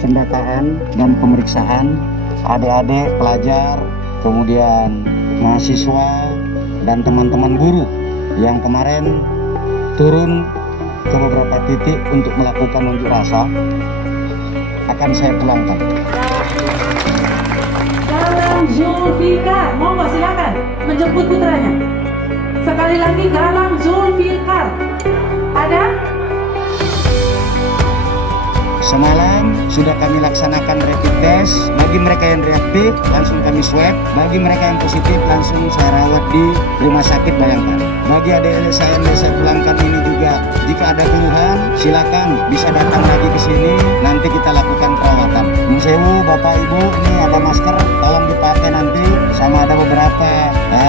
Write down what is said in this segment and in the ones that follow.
pendataan dan pemeriksaan adik-adik pelajar, kemudian mahasiswa dan teman-teman guru yang kemarin turun ke beberapa titik untuk melakukan unjuk rasa akan saya pulangkan. Galang Zulfikar, monggo silakan menjemput putranya. Sekali lagi Galang Zulfikar. Ada? Semalam sudah kami laksanakan rapid test. Bagi mereka yang reaktif langsung kami swab. Bagi mereka yang positif langsung saya rawat di rumah sakit Bayangkara. Bagi adik-adik saya yang saya pulangkan ini juga, jika ada keluhan silakan bisa datang lagi ke sini. Nanti kita lakukan perawatan. Nun sewu Bapak Ibu, ini ada masker, tolong dipakai nanti. Sama ada beberapa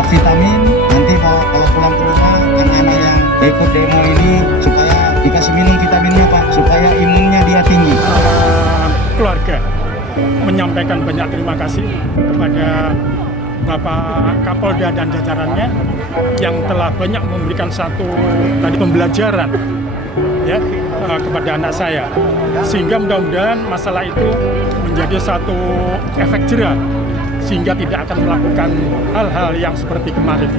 vitamin. Nanti kalau pulang ke rumah anak-anak yang ikut demo ini supaya dikasih minum vitaminnya Pak, supaya imunnya dia tinggi. Keluarga menyampaikan banyak terima kasih kepada Bapak Kapolda dan jajarannya yang telah banyak memberikan satu pembelajaran ya kepada anak saya, sehingga mudah-mudahan masalah itu menjadi satu efek jerah sehingga tidak akan melakukan hal-hal yang seperti kemarin.